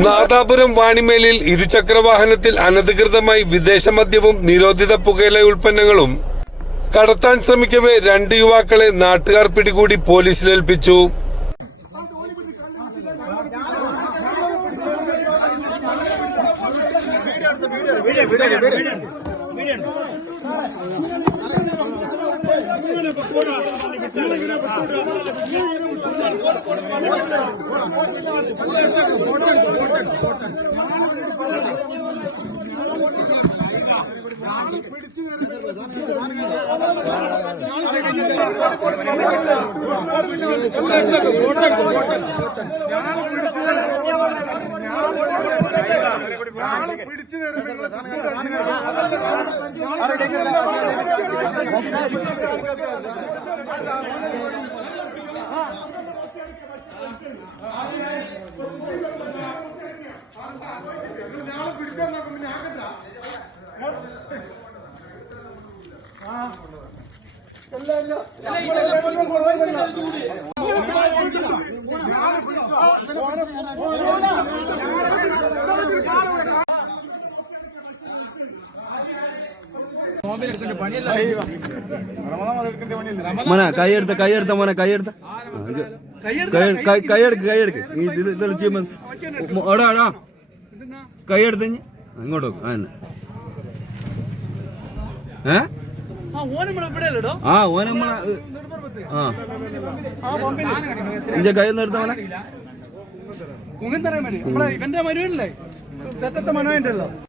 നാദാപുരം വാണിമേലിൽ ഇരുചക്രവാഹനത്തിൽ അനധികൃതമായി വിദേശ മദ്യവും നിരോധിത പുകയില ഉൽപ്പന്നങ്ങളും കടത്താൻ ശ്രമിക്കവേ 2 യുവാക്കളെ നാട്ടുകാർ പിടികൂടി പോലീസിലേൽപ്പിച്ചു. മോനെ കൈയെടുത്ത മോനെ കൈയെടുക്ക് ഇതെല്ലാം ചെയ്യുമ്പോ എടാ കൈയെടുത്ത് ഇങ്ങോട്ട് വെക്കും അതന്നെ. ഓനമ്മ കൈ നിർത്താൻ ഇവന്റെ മനുവല്ലേ തെറ്റത്തെ മനോഹരല്ലോ.